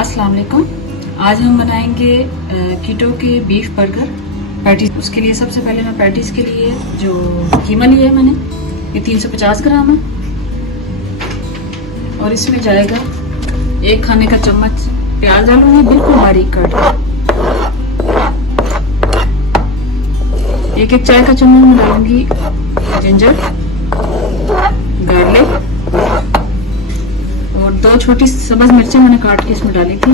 अस्सलाम वालेकुम। आज हम बनाएंगे कीटो के बीफ बर्गर पैटीज। उसके लिए सबसे पहले मैं पैटीज के लिए जो कीमा लिया है मैंने, ये 350 ग्राम है और इसमें जाएगा 1 खाने का चम्मच प्याज डालूंगी बिल्कुल बारीक काट। 1 चाय का चम्मच में डालूंगी जिंजर गार्लिक और 2 छोटी सब्ज मिर्चें मैंने काट के इसमें डाली थी।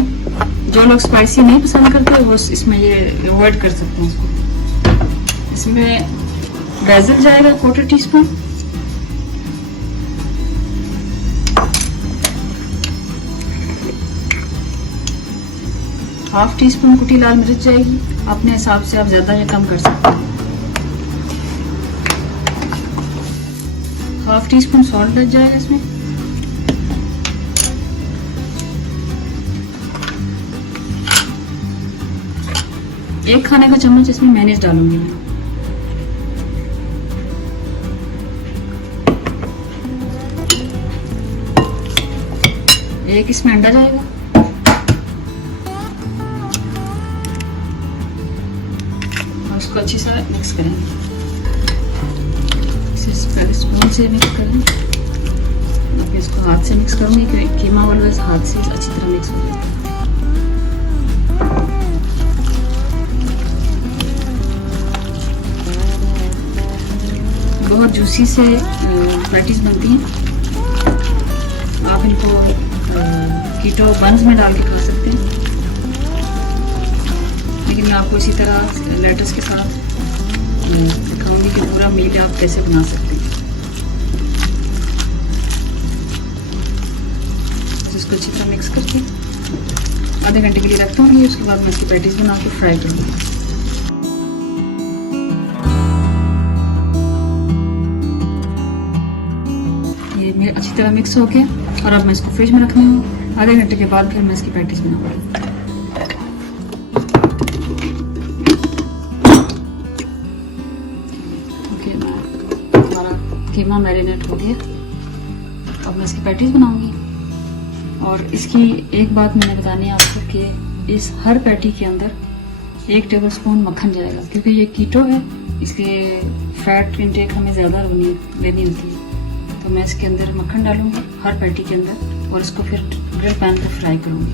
जो लोग स्पाइसी नहीं पसंद करते वो इसमें ये अवॉइड कर सकते हैं इसको। इसमें बेसिल जाएगा 1/4 टीस्पून, ½ टीस्पून कुटी लाल मिर्च जाएगी। अपने हिसाब से आप ज्यादा या कम कर सकते हैं। ½ टीस्पून सॉल्ट लग जाएगा इसमें। एक खाने का चम्मच इसमें मेयोनीज डालूंगी मैं। एक इसमें अंडा जाएगा। और इसको अच्छी से मिक्स करेंगे। इसे स्पून से मिक्स करें। अब इसको हाथ से मिक्स करूंगी, कीमा वाला हाथ से अच्छी तरह मिक्स हो जाए। बहुत जूसी से पैटीज बनती हैं। आप इनको कीटो बंस में डाल के खा सकते हैं, लेकिन मैं आपको इसी तरह लेटस के साथ दिखाऊंगी कि पूरा मीट आप कैसे बना सकते हैं। इसको अच्छी तरह मिक्स करके आधे घंटे के लिए रखता हूँ। उसके बाद मैं इसकी पैटीज बना के फ्राई करूँगी। अच्छी तरह मिक्स हो गया और अब मैं इसको फ्रिज में रखनी हूँ। आधे घंटे के बाद फिर मैं इसकी पैटीज बनाऊंगी। हमारा कीमा मैरिनेट हो गया। अब मैं इसकी पैटीज बनाऊंगी। और इसकी एक बात मैंने बतानी है आपको कि इस हर पैटी के अंदर 1 टेबलस्पून मक्खन जाएगा, क्योंकि ये कीटो है इसलिए फैट इंटेक हमें ज़्यादा लेनी होती है। तो मैं इसके अंदर मक्खन डालूंगी हर पैटी के अंदर और इसको फिर ग्रिल पैन पर फ्राई करूंगी।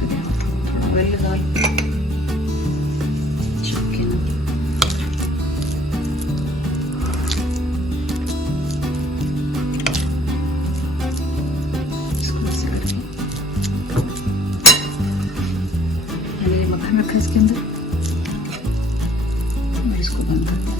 थोड़ा ऑयल लगा मक्खन रखा इसके अंदर। इसको बंद कर दें।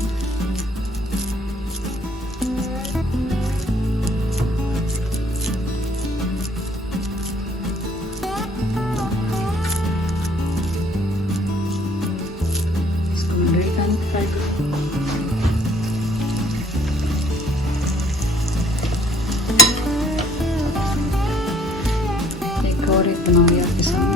इसको मैं ग्रिल पैन पे फ्राई करूँ। एक और एक बनाऊंगी आपके सामने।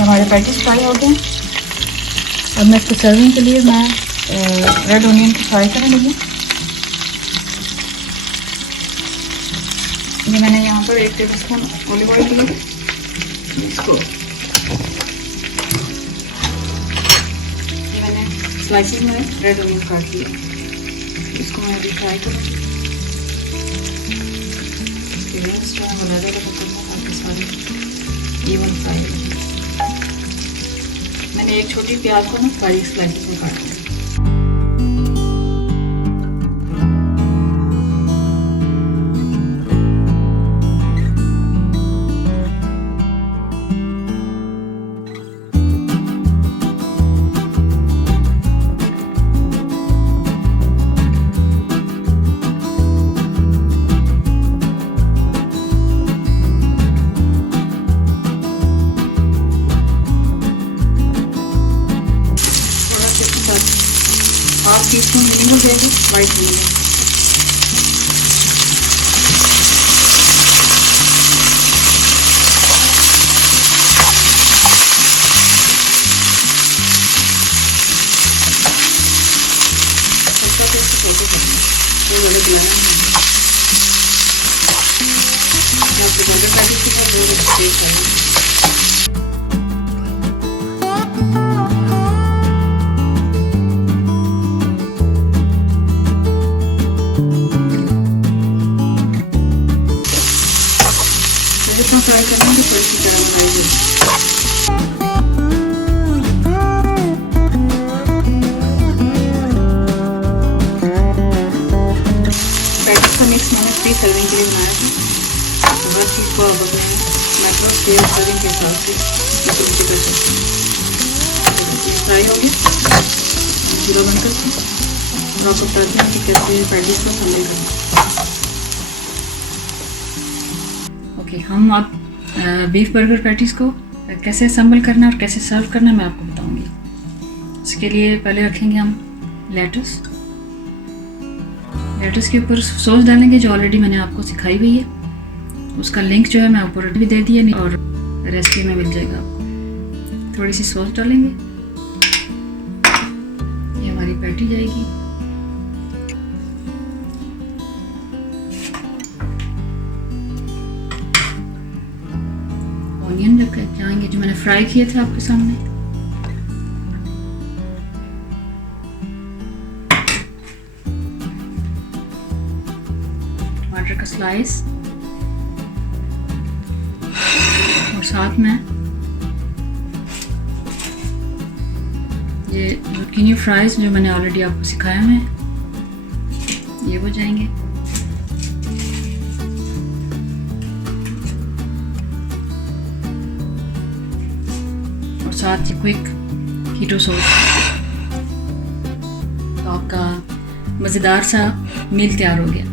हमारे पैटीज फ्राई हो गए। अब मैं इसको सर्विंग के लिए मैं रेड ऑनियन को फ्राई करेंगे। ये मैंने यहाँ पर 1 टेबलस्पून ऑलिव ऑयल लिया। इसको ये मैंने स्लाइसेस में रेड ऑनियन काट लिया। इसको मैं अभी फ्राई करूँगी। इसके रिंग्स जो है वो अलग अलग ताकि सारे इवन फ्राई हो। मैंने एक छोटी प्याज को ना बारीक स्लाइसेस में काट लिया। टीस्पून विनेगर देंगे, वाइट विनेगर। बर्गर पैटीज के साथ बहुत टेस्ट आएगा। जितना फ्राई करेंगे थोड़ी सी गर्म बनाएंगे। पैटीज का मिक्स मैंने 3 सर्विंग के लिए बनाया था। हर चीज़ को अब मैं तो 3 सर्विंग के हिसाब से फ्राई हो गया। चूल्हा बंद करके और आपको बताते हैं कि कैसे पैटीज को असेंबल करना। ओके, हम अब बीफ बर्गर पैटीज को कैसे असेंबल करना और कैसे सर्व करना मैं आपको बताऊंगी। इसके लिए पहले रखेंगे हम लेटस के ऊपर सॉस डालेंगे जो ऑलरेडी मैंने आपको सिखाई हुई है। उसका लिंक जो है मैं ऊपर भी दे दिया नहीं और रेसिपी में मिल जाएगा आपको। थोड़ी सी सॉस डालेंगे, ये हमारी पैटी जाएगी। ऑनियन रख जाएंगे जो मैंने फ्राई किए थे आपके सामने। टमाटर का स्लाइस और साथ में ये zucchini फ्राइज जो मैंने ऑलरेडी आपको सिखाया है, ये हो जाएंगे। और साथ ही क्विक कीटो सॉस। तो आपका मज़ेदार सा मील तैयार हो गया।